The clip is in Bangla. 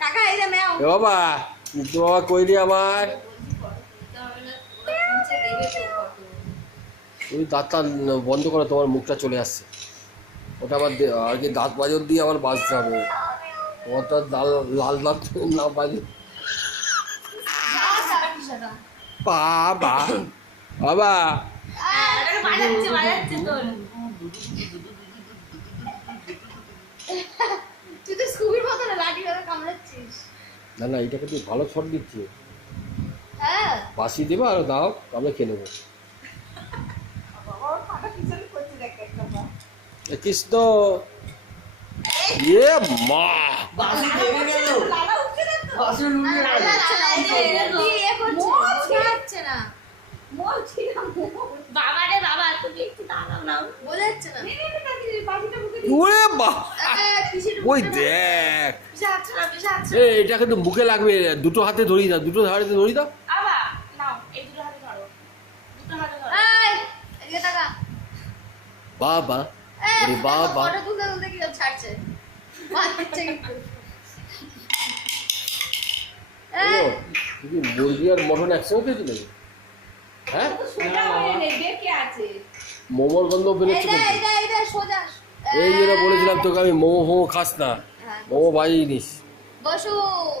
কাকা এই যে এ বাবা বাবা কইলি আমার তুমি দাঁতটা বন্ধ করো তোমার মুখটা চলে আসছে। ওটা আবার আর কি দাঁত বাজর দিয়ে আবার বাজতে হবে। তোমার তো লাল লাল দাঁত না বাজে। বাবা। বাবা। না না এটাকে তুই ভালো শট দিচ্ছি হ্যাঁ বাসি দেবে আর দাও আমরা খেয়ে নেব কৃষ্ণ ইয়ে মা বাবা রে বাবা তুমি একটু দাঁড়াও না বোঝা যাচ্ছে না ওরে বা আহ, কিসের ওই দেখ। এটা কিন্তু মুখে লাগবে দুটো হাতে ধরি দাও দুটো হাতে ধরি দাও। আবা নাও এই দুটো হাতে ধরো। দুটো হাতে ধরো। এই, এদিকে তাকা। বাবা বাবা। মুরগি আর মটন একসঙ্গে হ্যাঁ? সোজা হয়ে নেই বেঁকে আছে। মোমোর গন্ধ বেরোচ্ছে। এই বলেছিলাম তোকে আমি মোমো ফোমো খাস না। হ্যাঁ, মোমো বাজিয়ে নিস। বসো।